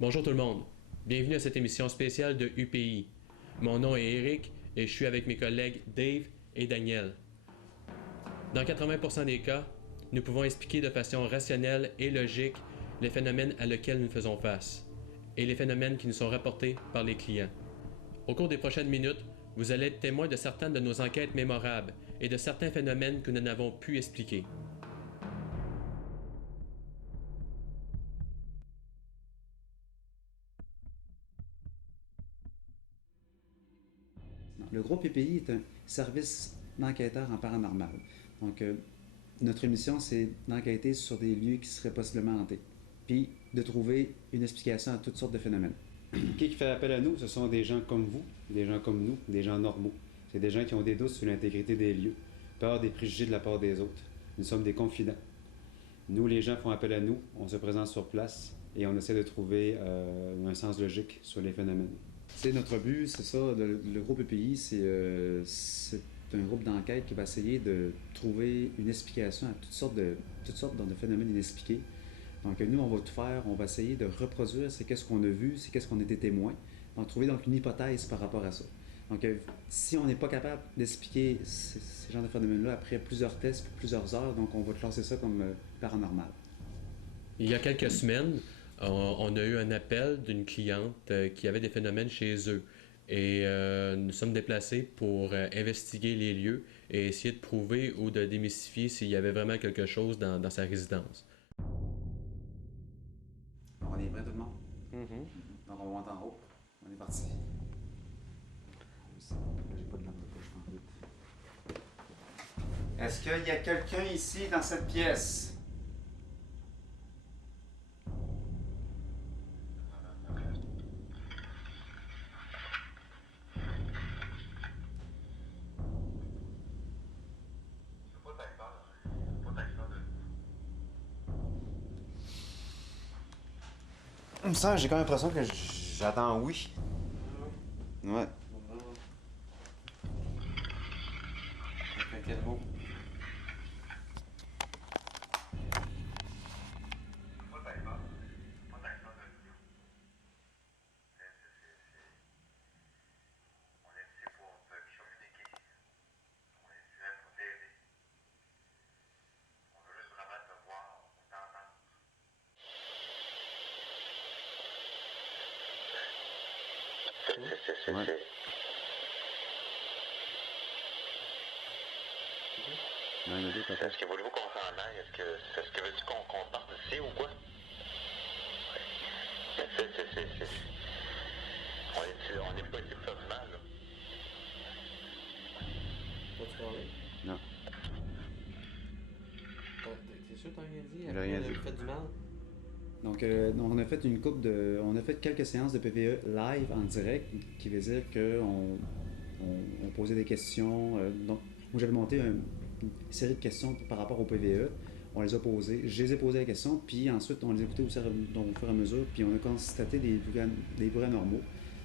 Bonjour tout le monde. Bienvenue à cette émission spéciale de UPI. Mon nom est Eric et je suis avec mes collègues Dave et Daniel. Dans 80% des cas, nous pouvons expliquer de façon rationnelle et logique les phénomènes à lesquels nous faisons face et les phénomènes qui nous sont rapportés par les clients. Au cours des prochaines minutes, vous allez être témoin de certaines de nos enquêtes mémorables et de certains phénomènes que nous n'avons pu expliquer. Le groupe EPI est un service d'enquêteurs en paranormal. Donc, notre mission, c'est d'enquêter sur des lieux qui seraient possiblement hantés, puis de trouver une explication à toutes sortes de phénomènes. Qui fait appel à nous, ce sont des gens comme vous, des gens comme nous, des gens normaux. C'est des gens qui ont des doutes sur l'intégrité des lieux, peur des préjugés de la part des autres. Nous sommes des confidents. Nous, les gens font appel à nous, on se présente sur place et on essaie de trouver un sens logique sur les phénomènes. C'est notre but, c'est ça. Le groupe EPI, c'est un groupe d'enquête qui va essayer de trouver une explication à toutes sortes de phénomènes inexpliqués. Donc nous, on va tout faire, on va essayer de reproduire c'est qu'est-ce qu'on a vu, c'est qu'est-ce qu'on était témoin. Donc trouver donc une hypothèse par rapport à ça. Donc si on n'est pas capable d'expliquer ces genres de phénomènes-là après plusieurs tests, plusieurs heures, donc on va classer ça comme paranormal. Il y a quelques semaines, on a eu un appel d'une cliente qui avait des phénomènes chez eux. Et nous sommes déplacés pour investiguer les lieux et essayer de prouver ou de démystifier s'il y avait vraiment quelque chose dans sa résidence. On est prêt tout le monde? Donc on va monter en haut. On est parti. J'ai pas de lampe de poche en route. Est-ce qu'il y a quelqu'un ici dans cette pièce? Ça, j'ai quand même l'impression que j'attends oui. Ouais. Quel mot? Ouais. Est-ce que voulez-vous qu'on s'en aille? Est-ce que veux-tu qu'on parte d'ici ou quoi? On n'est pas ici pour faire du mal, là. Pas-tu parler? Non. T'es sûr que t'as rien dit? J'ai rien dit. Fait du mal? Donc on a fait on a fait quelques séances de PVE live en direct, qui veut dire on posait des questions. Donc, moi j'avais monté une série de questions par rapport au PVE. On les a posées. Je les ai posées les questions, puis ensuite on les écoutait au fur et à mesure, puis on a constaté des bruits anormaux.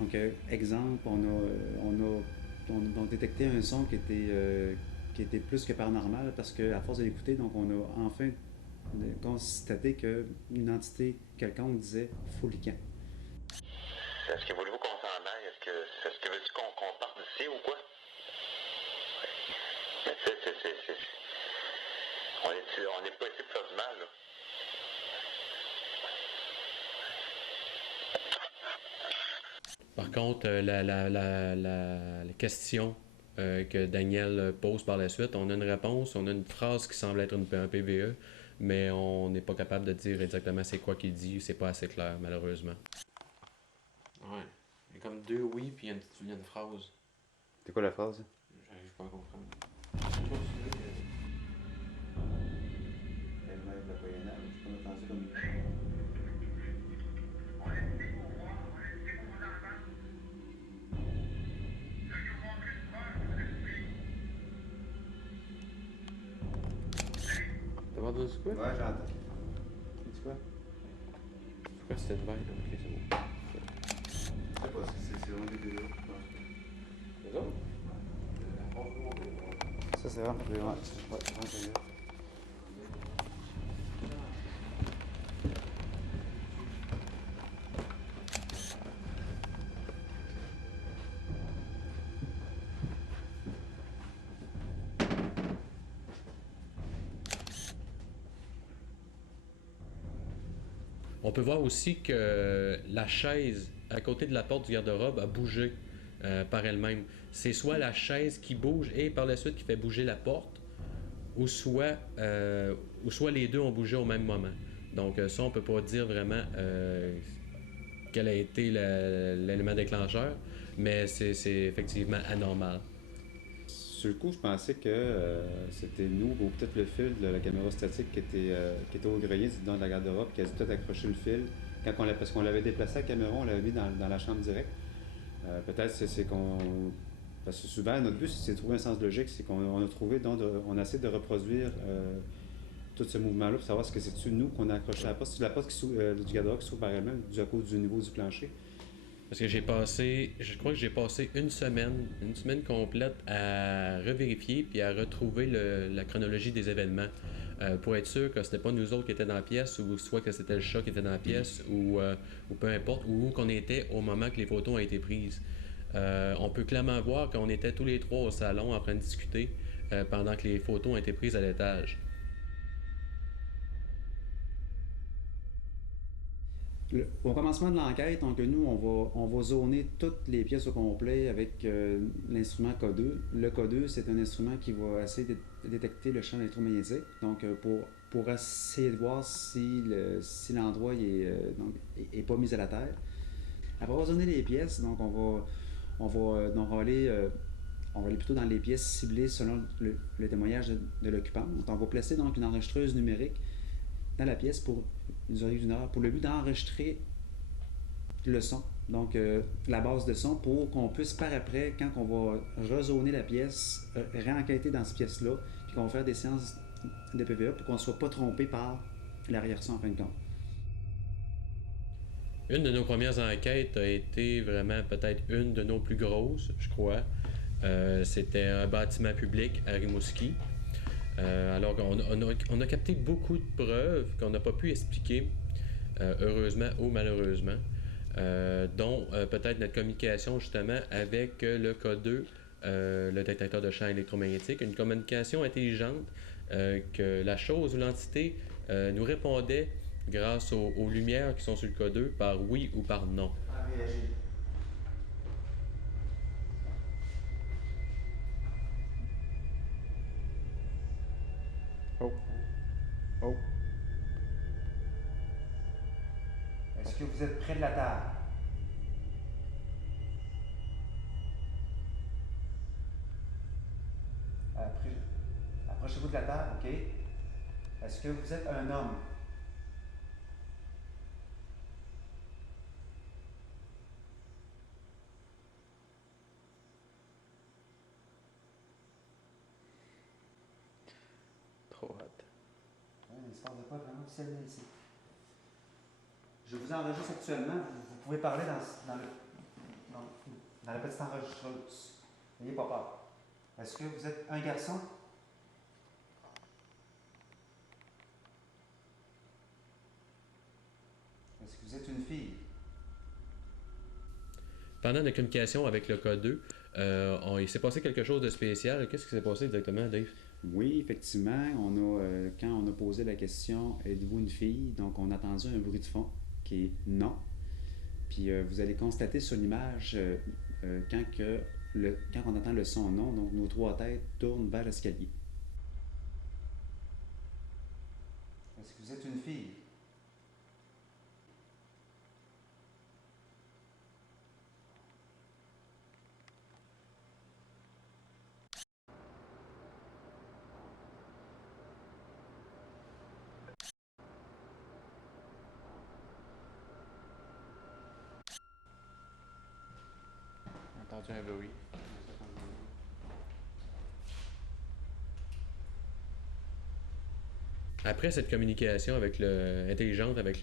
Donc, exemple, on a détecté un son qui était plus que paranormal, parce qu'à force de l'écouter, donc on a enfin constaté qu'une entité quelconque disait foliquant. Est-ce que voulez-vous qu'on s'en aille? Est-ce que veux-tu qu'on parte d'ici ou quoi? On n'est pas ici pour faire du mal, là. Par contre, la question que Daniel pose par la suite, on a une réponse, on a une phrase qui semble être un PVE, mais on n'est pas capable de dire exactement c'est quoi qu'il dit, c'est pas assez clair, malheureusement. Ouais, il y a comme deux oui, puis il y a une phrase. C'est quoi la phrase? J'arrive pas à comprendre. T'as pas entendu quoi? Ouais, j'entends. C'est quoi? C'est quoi cette vibe? Ok, c'est bon. Je sais pas si c'est vraiment des vidéos. Les autres? Ça, c'est vraiment PVE. Ouais, c'est vraiment PVE. On peut voir aussi que la chaise à côté de la porte du garde-robe a bougé par elle-même. C'est soit la chaise qui bouge et par la suite qui fait bouger la porte, ou soit les deux ont bougé au même moment. Donc ça, on peut pas dire vraiment quel a été l'élément déclencheur, mais c'est effectivement anormal. Sur le coup, je pensais que c'était nous, ou peut-être le fil de la caméra statique qui était au grenier dans la garde-robe, qui a peut-être accroché le fil. Parce qu'on l'avait déplacé la caméra, on l'avait mis dans la chambre directe. Peut-être c'est qu'on. Parce que souvent, notre but, c'est de trouver un sens logique, c'est qu'on a trouvé, donc, on a essayé de reproduire tout ce mouvement-là pour savoir ce que c'est-tu nous qu'on a accroché à la porte. C'est la porte du garde-robe qui s'ouvre par elle-même, à cause du niveau du plancher. Parce que je crois que j'ai passé une semaine complète à revérifier puis à retrouver la chronologie des événements pour être sûr que c'était pas nous autres qui étaient dans la pièce ou soit que c'était le chat qui était dans la pièce ou peu importe, ou où qu'on était au moment que les photos ont été prises. On peut clairement voir qu'on était tous les trois au salon en train de discuter pendant que les photos ont été prises à l'étage. Au commencement de l'enquête, donc nous, on va zoner toutes les pièces au complet avec l'instrument K2. Le K2, c'est un instrument qui va essayer de détecter le champ électromagnétique, donc pour essayer de voir si l'endroit est pas mis à la terre. Après avoir zoné les pièces, donc on va aller plutôt dans les pièces ciblées selon le témoignage de l'occupant. Donc on va placer donc une enregistreuse numérique dans la pièce pour une durée d'une heure, pour le but d'enregistrer le son, donc la base de son, pour qu'on puisse par après, quand on va rezoner la pièce, réenquêter dans cette pièce-là, puis qu'on va faire des séances de PVA pour qu'on ne soit pas trompé par l'arrière-son en fin de compte. Une de nos premières enquêtes a été vraiment peut-être une de nos plus grosses, je crois. C'était un bâtiment public à Rimouski. Alors on a capté beaucoup de preuves qu'on n'a pas pu expliquer, heureusement ou malheureusement, dont peut-être notre communication justement avec le K2, le détecteur de champs électromagnétiques, une communication intelligente que la chose ou l'entité nous répondait grâce aux lumières qui sont sur le K2 par oui ou par non. Oh. Oh. Est-ce que vous êtes près de la table? Approchez-vous de la table, OK? Est-ce que vous êtes un homme? Trop hot. Il ne se passe de quoi vraiment officiel ici. Je vous enregistre actuellement. Vous pouvez parler dans la petite enregistreuse. N'ayez pas peur. Est-ce que vous êtes un garçon? Est-ce que vous êtes une fille? Pendant notre communication avec le K2, il s'est passé quelque chose de spécial. Qu'est-ce qui s'est passé exactement, Dave? Oui, effectivement, quand on a posé la question « Êtes-vous une fille? » Donc, on a entendu un bruit de fond qui est « Non ». Puis, vous allez constater sur l'image, quand on entend le son « Non », donc nos trois têtes tournent vers l'escalier. Est-ce que vous êtes une fille? Entendu un bruit. Après cette communication intelligente avec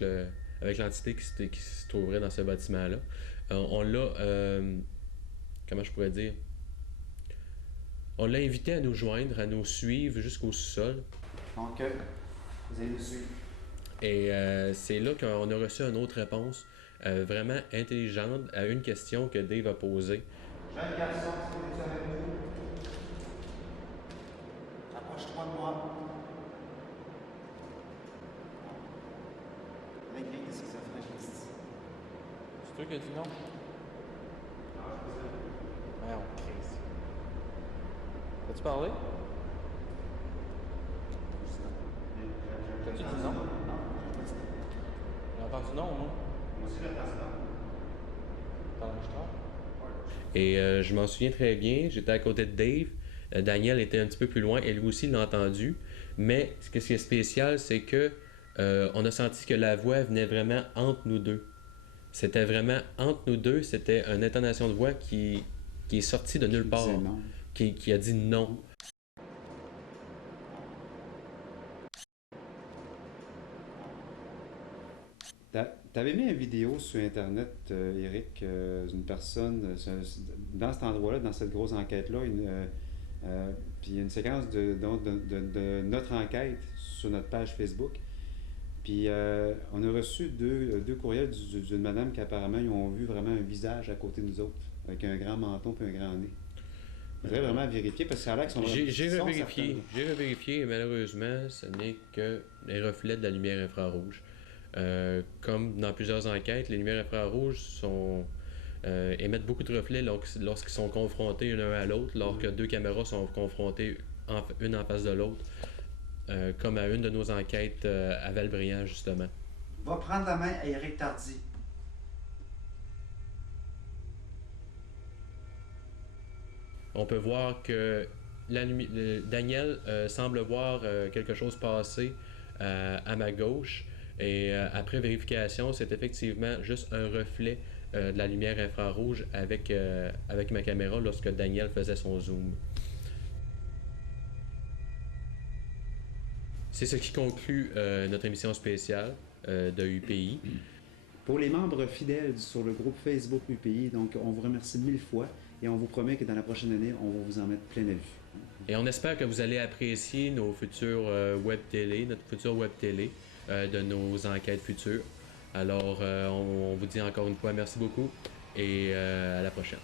l'entité qui se trouverait dans ce bâtiment-là, on l'a, comment je pourrais dire, on l'a invité à nous joindre, à nous suivre jusqu'au sous-sol. Donc, vous allez nous suivre. Et c'est là qu'on a reçu une autre réponse vraiment intelligente à une question que Dave a posée. Jeune garçon, est-ce que vous êtes avec nous? Approche-toi de moi. L'inquiétude, c'est ça. sûr qu'il a dit non? Ouais, on crise. T'as-tu parlé? T'as-tu dit non? J'ai entendu non, moi. T'as l'enregistreur? Et je m'en souviens très bien, j'étais à côté de Dave. Daniel était un petit peu plus loin et lui aussi l'a entendu. Mais ce qui est spécial, c'est que on a senti que la voix venait vraiment entre nous deux. C'était vraiment entre nous deux, c'était une intonation de voix qui est sortie de nulle part, qui a dit non. T'avais mis une vidéo sur Internet, Eric, d'une personne, dans cet endroit-là, dans cette grosse enquête-là, puis il y a une séquence de notre enquête sur notre page Facebook. Puis on a reçu deux courriels d'une madame qui apparemment ils ont vu vraiment un visage à côté de nous autres, avec un grand menton et un grand nez. Je voudrais vraiment vérifier parce que ça a l'air qu'ils sont J'ai revérifié et malheureusement, ce n'est que les reflets de la lumière infrarouge. Comme dans plusieurs enquêtes, les lumières infrarouges émettent beaucoup de reflets lorsqu'ils sont confrontés l'un à l'autre, lorsque que deux caméras sont confrontées une en face de l'autre, comme à une de nos enquêtes à Valbriand, justement. Va prendre la main à Eric Tardy. On peut voir que Daniel semble voir quelque chose passer à ma gauche. Et après vérification, c'est effectivement juste un reflet de la lumière infrarouge avec ma caméra lorsque Daniel faisait son zoom. C'est ce qui conclut notre émission spéciale de UPI. Pour les membres fidèles sur le groupe Facebook UPI, donc on vous remercie 1000 fois et on vous promet que dans la prochaine année, on va vous en mettre plein la vue. Et on espère que vous allez apprécier nos futures web télé, notre future web télé. De nos enquêtes futures. Alors, on vous dit encore une fois merci beaucoup et à la prochaine.